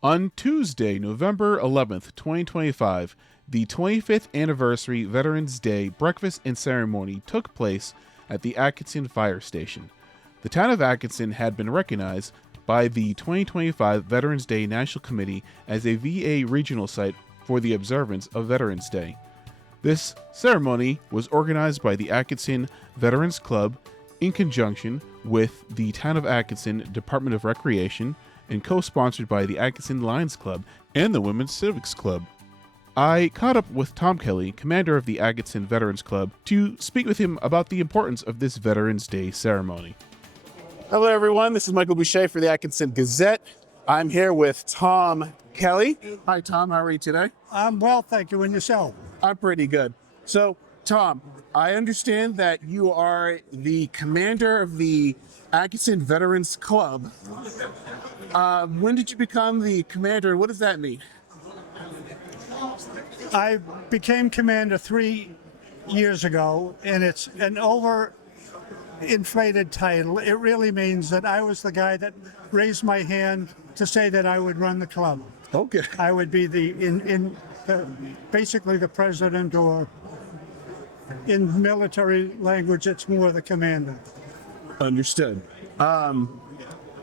On Tuesday, November 11th, 2025, the 25th anniversary Veterans Day breakfast and ceremony took place at the Atkinson Fire Station. The town of Atkinson had been recognized by the 2025 Veterans Day National Committee as a VA regional site for the observance of Veterans Day. This ceremony was organized by the Atkinson Veterans Club in conjunction with the Town of Atkinson Department of Recreation and co-sponsored by the Atkinson Lions Club and the Women's Civics Club. I caught up with Tom Kelley, commander of the Atkinson Veterans Club, to speak with him about the importance of this Veterans Day ceremony. Hello, everyone. This is Michael Boucher for the Atkinson Gazette. I'm here with Tom Kelley. Hi, Tom. How are you today? I'm well, thank you. And yourself? I'm pretty good. So, Tom, I understand that you are the commander of the Atkinson Veterans Club. When did you become the commander, and what does that mean? I became commander 3 years ago, and it's an overinflated title. It really means that I was the guy that raised my hand to say that I would run the club. Okay. I would be basically the president, or in military language, it's more the commander. Understood.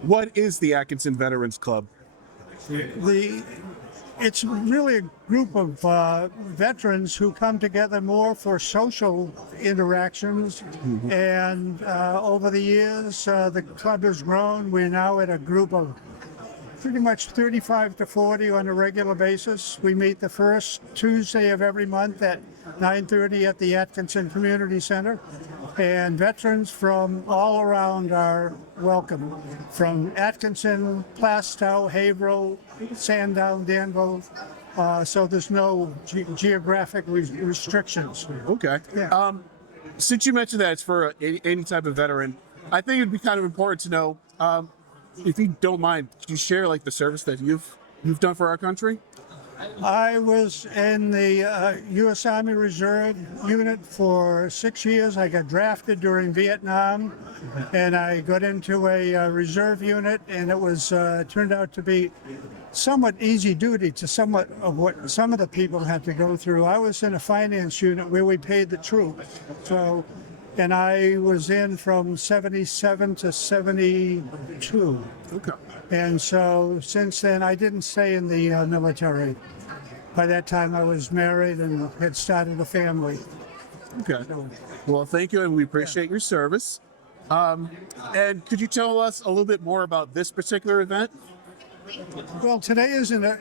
What is the Atkinson Veterans Club? It's really a group of veterans who come together more for social interactions. Mm-hmm. And over the years, the club has grown. We're now at a group of pretty much 35 to 40 on a regular basis. We meet the first Tuesday of every month at 9:30 at the Atkinson Community Center. And veterans from all around are welcome, from Atkinson, Plastow, Haverhill, Sandown, Danville. So there's no geographic restrictions. Okay. Yeah. Since you mentioned that it's for any type of veteran, I think it'd be kind of important to know, if you don't mind, could you share like the service that you've done for our country? I was in the U.S. Army Reserve unit for 6 years. I got drafted during Vietnam, and I got into a reserve unit, and it was turned out to be somewhat easy duty to somewhat of what some of the people had to go through. I was in a finance unit where we paid the troops. And I was in from 77 to 72. Okay. And so since then, I didn't stay in the military. By that time, I was married and had started a family. Okay. Well, thank you, and we appreciate your service. And could you tell us a little bit more about this particular event? Well, today is a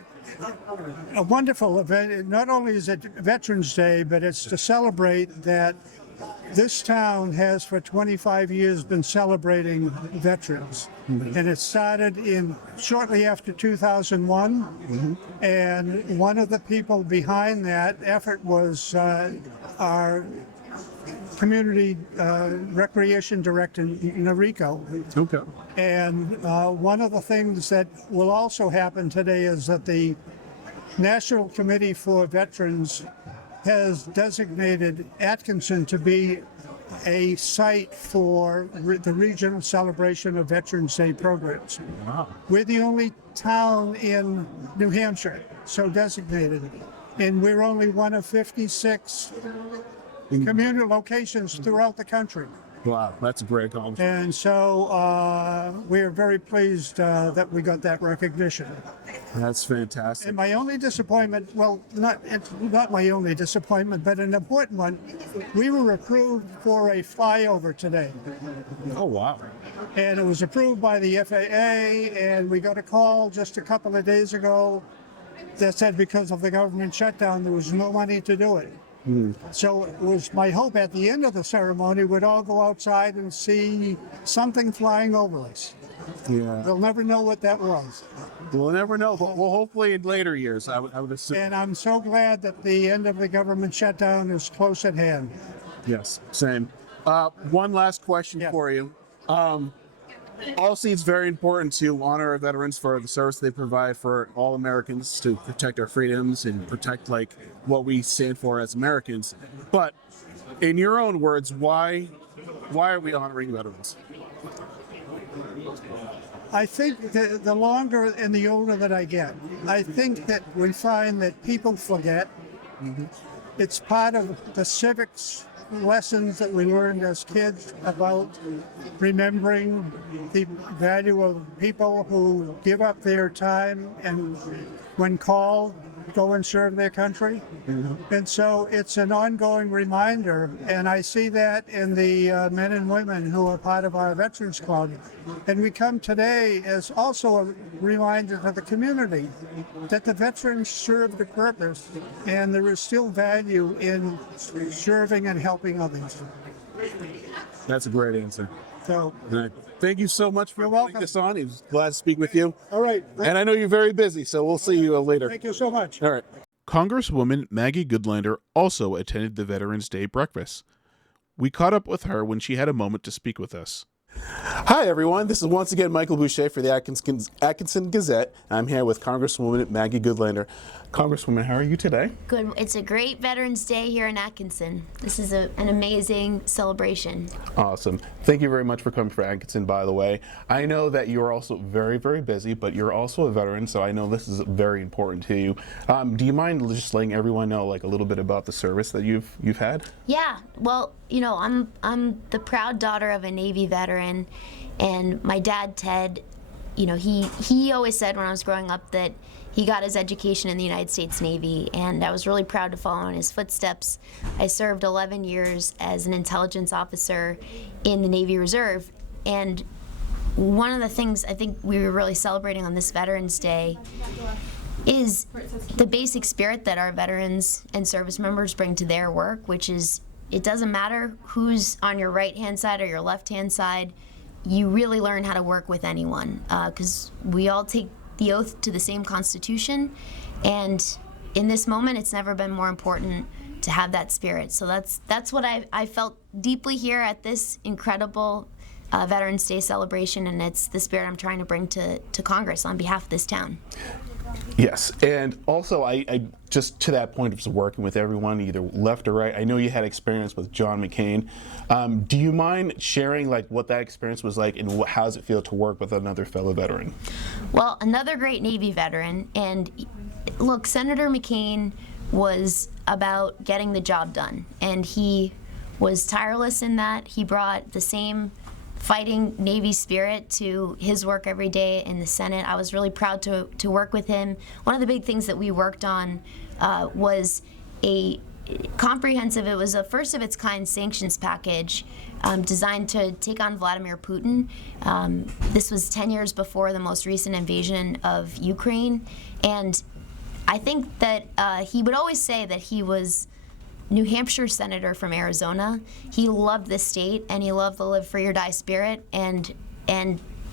wonderful event. Not only is it Veterans Day, but it's to celebrate that this town has for 25 years been celebrating veterans. Mm-hmm. And it started shortly after 2001. Mm-hmm. And one of the people behind that effort was our community recreation director, Noriko. Okay. And one of the things that will also happen today is that the National Committee for Veterans has designated Atkinson to be a site for the regional celebration of Veterans Day programs. Wow. We're the only town in New Hampshire so designated, and we're only one of 56 community locations throughout the country. Wow, that's a great accomplishment. And so we're very pleased that we got that recognition. That's fantastic. And my only disappointment, well, not my only disappointment, but an important one, we were approved for a flyover today. Oh, wow. And it was approved by the FAA, and we got a call just a couple of days ago that said because of the government shutdown, there was no money to do it. So it was my hope at the end of the ceremony we'd all go outside and see something flying over us. Yeah. We'll never know what that was. We'll never know, but well, hopefully in later years, I would assume. And I'm so glad that the end of the government shutdown is close at hand. Yes, same. One last question for you. Also, it's very important to honor our veterans for the service they provide for all Americans to protect our freedoms and protect what we stand for as Americans. But in your own words, why are we honoring veterans? I think the longer and the older that I get, I think that we find that people forget. It's part of the civics lessons that we learned as kids about remembering the value of people who give up their time and when called, go and serve their country. And so it's an ongoing reminder, and I see that in the men and women who are part of our Veterans Club. And we come today as also a reminder to the community that the veterans served a purpose, and there is still value in serving and helping others. That's a great answer. So, Thank you so much for You're putting welcome. this on. It was glad to speak with you. all right. And I know you're very busy, so we'll see you later. Thank you so much. All right. Congresswoman Maggie Goodlander also attended the Veterans Day breakfast. We caught up with her when she had a moment to speak with us. Hi, everyone. This is once again Michael Boucher for the Atkinson Gazette. I'm here with Congresswoman Maggie Goodlander. Congresswoman, how are you today? Good. It's a great Veterans Day here in Atkinson. This is an amazing celebration. Awesome. Thank you very much for coming for Atkinson, by the way. I know that you're also very, very busy, but you're also a veteran, so I know this is very important to you. Do you mind just letting everyone know like a little bit about the service that you've had? Yeah. Well, you know, I'm the proud daughter of a Navy veteran, and my dad Ted, you know, he always said when I was growing up that he got his education in the United States Navy, and I was really proud to follow in his footsteps. I served 11 years as an intelligence officer in the Navy Reserve, and one of the things I think we were really celebrating on this Veterans Day is the basic spirit that our veterans and service members bring to their work, which is it doesn't matter who's on your right-hand side or your left-hand side, you really learn how to work with anyone, because we all take the oath to the same Constitution, and in this moment, it's never been more important to have that spirit. So that's what I felt deeply here at this incredible Veterans Day celebration, and it's the spirit I'm trying to bring to Congress on behalf of this town. Yes, and also I just to that point of just working with everyone, either left or right. I know you had experience with John McCain. Do you mind sharing like what that experience was like, and how does it feel to work with another fellow veteran? Well, another great Navy veteran, and look, Senator McCain was about getting the job done, and he was tireless in that. He brought the same fighting Navy spirit to his work every day in the Senate. I was really proud to work with him. One of the big things that we worked on was a comprehensive, it was a first of its kind sanctions package designed to take on Vladimir Putin. This was 10 years before the most recent invasion of Ukraine. And I think that he would always say that he was New Hampshire senator from Arizona. He loved the state, and he loved the live free or die spirit, and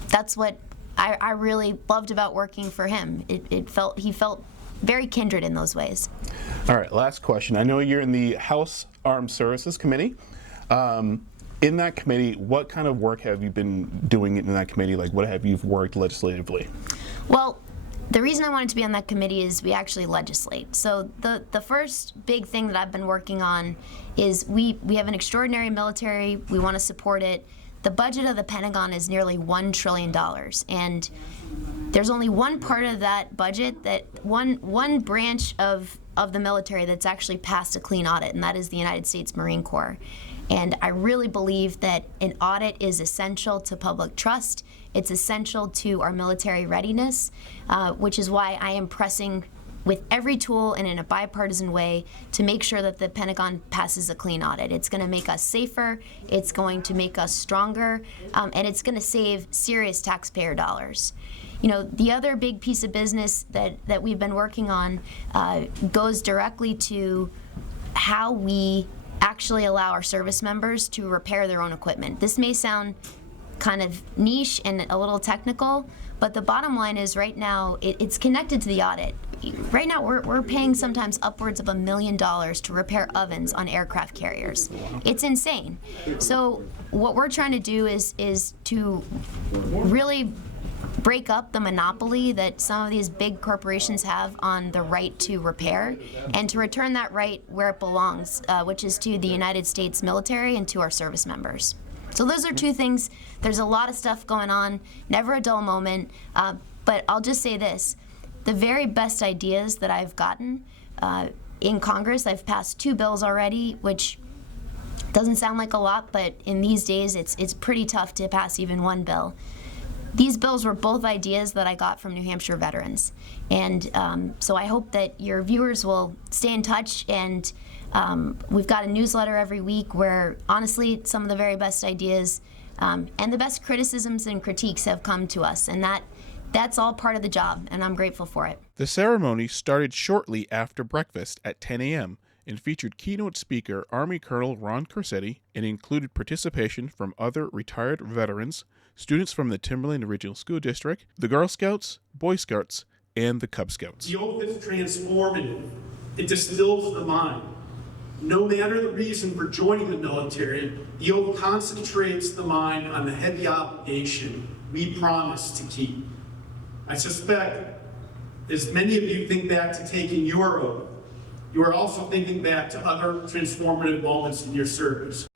that's what I really loved about working for him. He felt very kindred in those ways. All right, last question. I know you're in the House Armed Services Committee. In that committee, what kind of work have you been doing in that committee? Like, what have you worked legislatively? Well, the reason I wanted to be on that committee is we actually legislate. So the first big thing that I've been working on is we have an extraordinary military. We want to support it. The budget of the Pentagon is nearly $1 trillion. And there's only one part of that budget, that one branch of the military that's actually passed a clean audit, and that is the United States Marine Corps. And I really believe that an audit is essential to public trust. It's essential to our military readiness, which is why I am pressing with every tool and in a bipartisan way to make sure that the Pentagon passes a clean audit. It's going to make us safer, it's going to make us stronger, and it's going to save serious taxpayer dollars. You know, the other big piece of business that we've been working on goes directly to how we actually allow our service members to repair their own equipment. This may sound kind of niche and a little technical, but the bottom line is right now it's connected to the audit. Right now we're paying sometimes upwards of $1 million to repair ovens on aircraft carriers. It's insane. So what we're trying to do is to really break up the monopoly that some of these big corporations have on the right to repair, and to return that right where it belongs, which is to the United States military and to our service members. So those are two things. There's a lot of stuff going on, never a dull moment, but I'll just say this. The very best ideas that I've gotten in Congress, I've passed 2 bills already, which doesn't sound like a lot, but in these days it's pretty tough to pass even 1 bill. These bills were both ideas that I got from New Hampshire veterans. And so I hope that your viewers will stay in touch, and we've got a newsletter every week where, honestly, some of the very best ideas and the best criticisms and critiques have come to us, and that's all part of the job, and I'm grateful for it. The ceremony started shortly after breakfast at 10 a.m. and featured keynote speaker Army Colonel Ron Corsetti, and included participation from other retired veterans, students from the Timberland Regional School District, the Girl Scouts, Boy Scouts, and the Cub Scouts. The oath is transformative. It distills the mind. No matter the reason for joining the military, the oath concentrates the mind on the heavy obligation we promise to keep. I suspect, as many of you think back to taking your oath, you are also thinking back to other transformative moments in your service.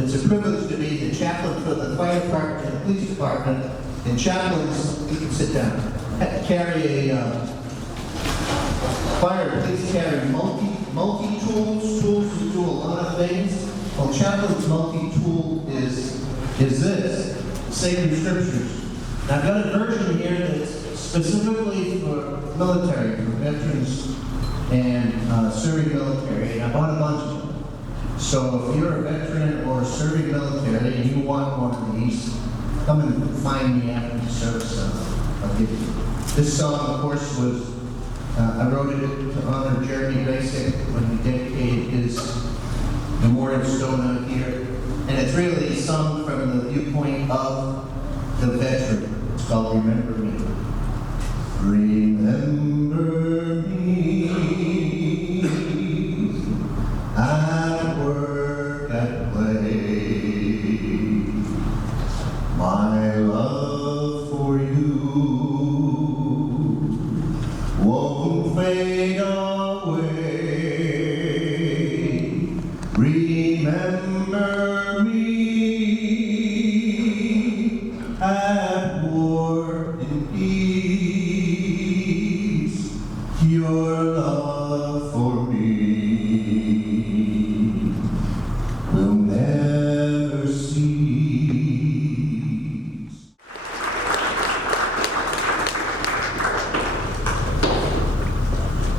It's a privilege to be the chaplain for the fire department and the police department. And chaplains, you can sit down, carry a fire police carry multi-tools, tools to do a lot of things. Well, chaplain's multi-tool is this, sacred scriptures. And I've got a version here that's specifically for military, for veterans and serving military. And I bought a bunch of them. So if you're a veteran or serving military and you want one of these, come and find me after the service. I'll give you. This song, of course, was I wrote it to honor Jeremy Graysick when he dedicated his memorial stone out here. And it's really sung from the viewpoint of the veteran. It's called Remember Me. Remember me at work, at play. My love for you won't fade away. Remember me at war in peace. Your love for me will never cease.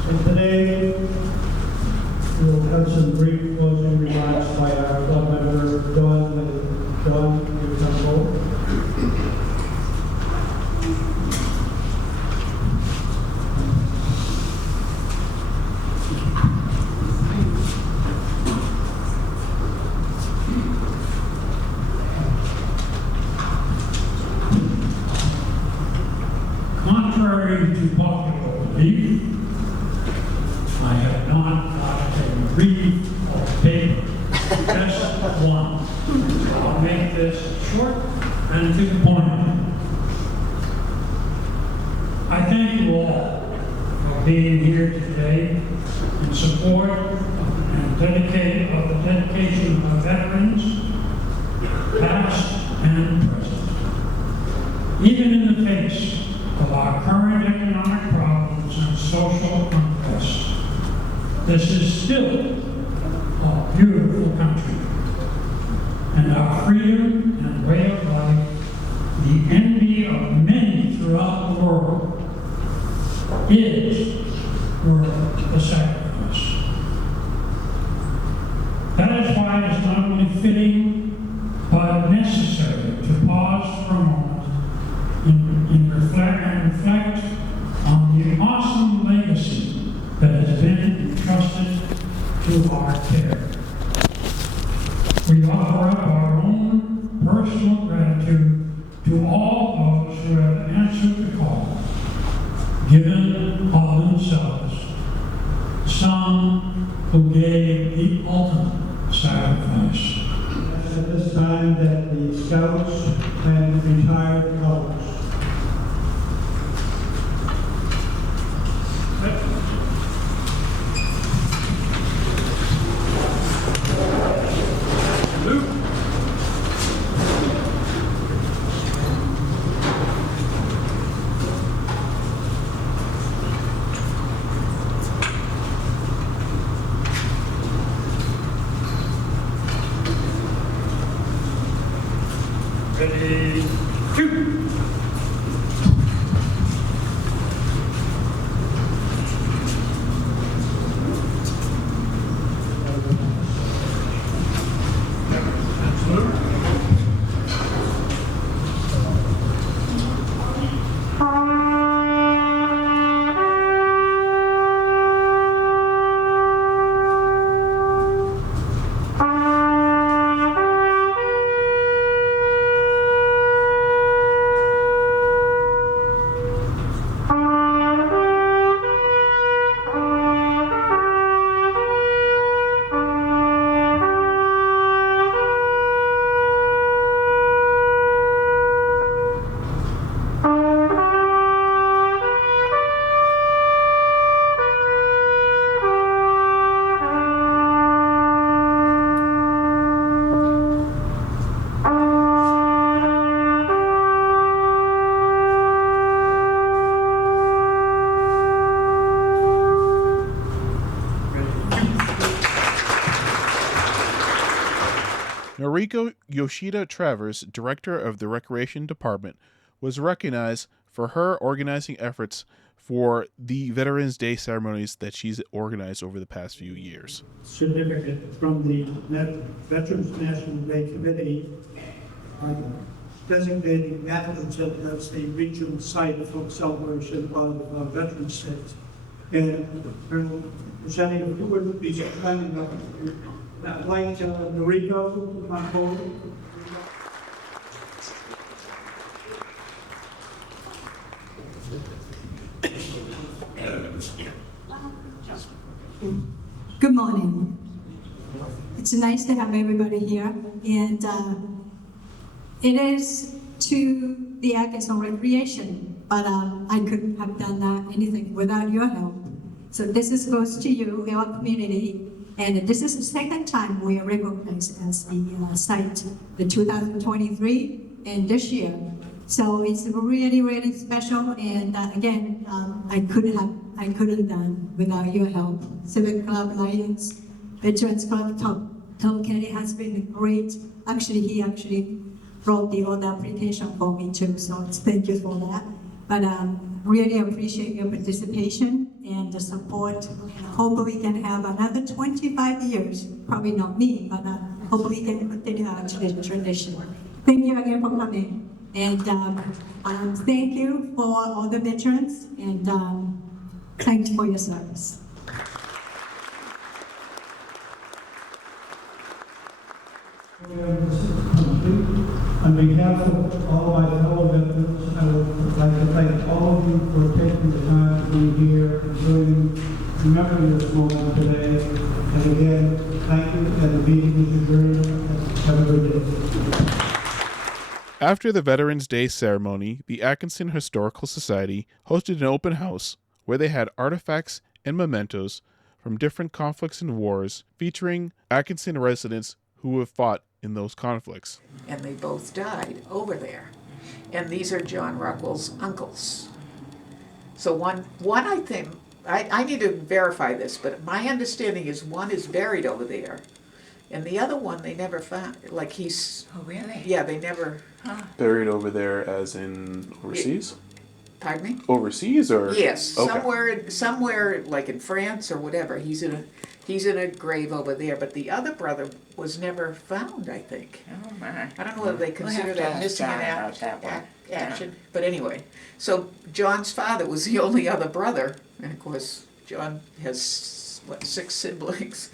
So today, we'll have some brief closing remarks by our club member, Dawn. Dawn, you come forward. Contrary to popular belief, I have not got a brief of paper, just one. I'll make this short and to the point. I thank you all for being here today in support and the dedication of veterans, past and present. Even in the face of our current economic problems and social unrest, this is still a beautiful country, and our freedom and way of life, the envy of many throughout the world, is worth the sacrifice. That is why it is not only fitting, but necessary to pause for a moment and reflect on the awesome legacy that has been entrusted to our care. We offer up our own personal gratitude to all those who have answered the call, given of themselves, some who gave the ultimate sacrifice. At this time that the scouts and retired colors. Ready, shoot! Noriko Yoshida Travers, Director of the Recreation Department, was recognized for her organizing efforts for the Veterans Day ceremonies that she's organized over the past few years. Certificate from the Veterans National Day Committee designating Atkinson as the regional site for celebration of Veterans Day. And presenting who would be presenting I'd like Noriko to come forward. Good morning. It's nice to have everybody here, and it is to the Atkinson Recreation, but I couldn't have done that anything without your help. So this goes to you, our community, and this is the second time we are recognized as the site, the 2023 and this year. So it's really, really special, and again, I couldn't have done without your help. Civic Club, Lions, Veterans Club, Tom Kelley has been great. Actually, he wrote all the application for me too, so thank you for that. But really appreciate your participation and the support. Hopefully we can have another 25 years, probably not me, but hopefully we can continue our tradition. Thank you again for coming. And thank you for all the veterans, and thanks for your service. On behalf of all my fellow veterans, I would like to thank all of you for taking the time to be here and remembering this moment today. And again, thank you, and the meeting is adjourned. Have a good day. After the Veterans Day ceremony, the Atkinson Historical Society hosted an open house where they had artifacts and mementos from different conflicts and wars featuring Atkinson residents who have fought in those conflicts. And they both died over there. And these are John Rockwell's uncles. So one I think, I need to verify this, but my understanding is one is buried over there, and the other one they never found. Like he's... Oh, really? Yeah, they never... Buried over there as in overseas? Pardon me? Overseas or? Yes, Okay. somewhere like in France or whatever. He's in a grave over there, but the other brother was never found, I think. Oh, my. I don't know whether they consider have to that ask missing John in about that one. action. But anyway, so John's father was the only other brother, and of course John has 6 siblings.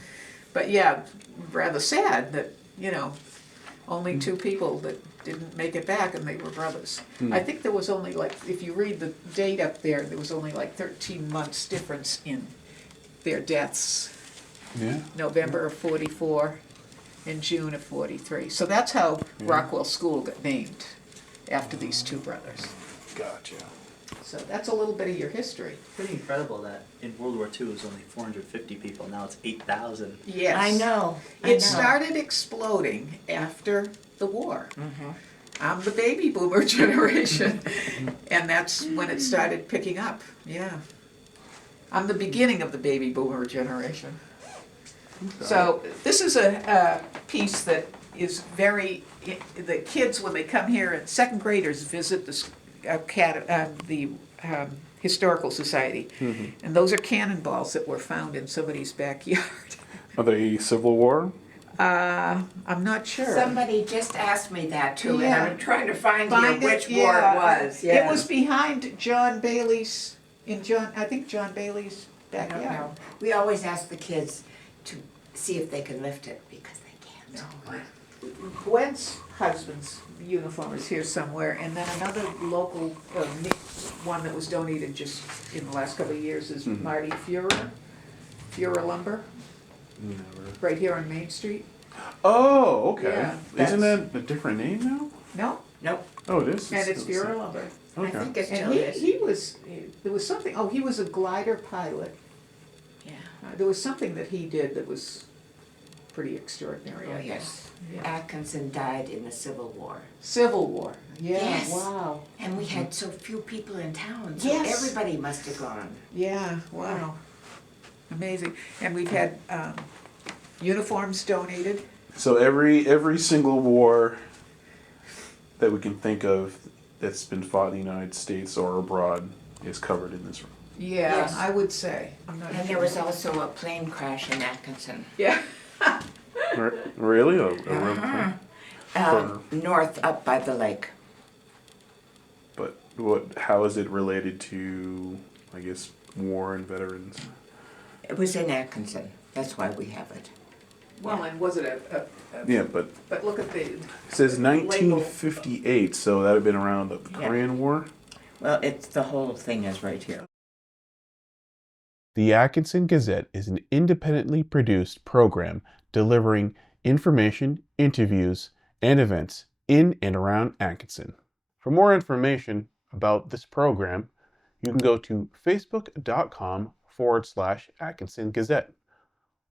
But yeah, rather sad that only 2 people that didn't make it back, and they were brothers. I think there was only if you read the date up there was only 13 months difference in their deaths. Yeah. November of 44 and June of 43. So that's how Rockwell School got named, after these 2 brothers. Gotcha. So that's a little bit of your history. Pretty incredible that in World War II it was only 450 people. Now it's 8,000. Yes. I know. It started exploding after the war. I'm the baby boomer generation, and that's when it started picking up. Yeah. I'm the beginning of the baby boomer generation. So this is a piece that is the kids, when they come here, and 2nd graders visit the Historical Society. And those are cannonballs that were found in somebody's backyard. Are they Civil War? I'm not sure. Somebody just asked me that too, Yeah. and I'm trying to find which it, war it was. It was behind John Bailey's, I think John Bailey's I don't backyard. know. We always ask the kids to see if they can lift it because they can't. Gwen's husband's uniform is here somewhere, and then another local one that was donated just in the last couple of years is Marty Fuhrer Lumber, right here on Main Street. Oh, okay. Yeah, Isn't that a different name now? No, Nope. Oh, it is? and it's still the Fuhrer same. Lumber. I Okay. think it And still is. there was something, he was a glider pilot. Yeah. There was something that he did that was pretty extraordinary, Oh, I yes. guess. Yeah. Atkinson died in the Civil War. Civil War. Yeah, Yes. wow. And we had so few people in town, so Yes. everybody must have gone. Yeah, wow. Amazing. And we've had uniforms donated. So every single war that we can think of, that's been fought in the United States or abroad is covered in this room. Yeah, Yes. I would say. I'm not And sure. there was also a plane crash in Atkinson. Yeah. Really? A room thing? North up by the lake. But how is it related to, I guess, war and veterans? It was in Atkinson. That's why we have it. Well, and was it Yeah, but but look at the. it says 1958, so that would have been around the Korean War. Well, it's the whole thing is right here. The Atkinson Gazette is an independently produced program delivering information, interviews, and events in and around Atkinson. For more information about this program, you can go to facebook.com/Atkinson Gazette,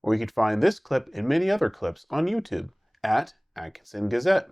or you can find this clip and many other clips on YouTube at Atkinson Gazette.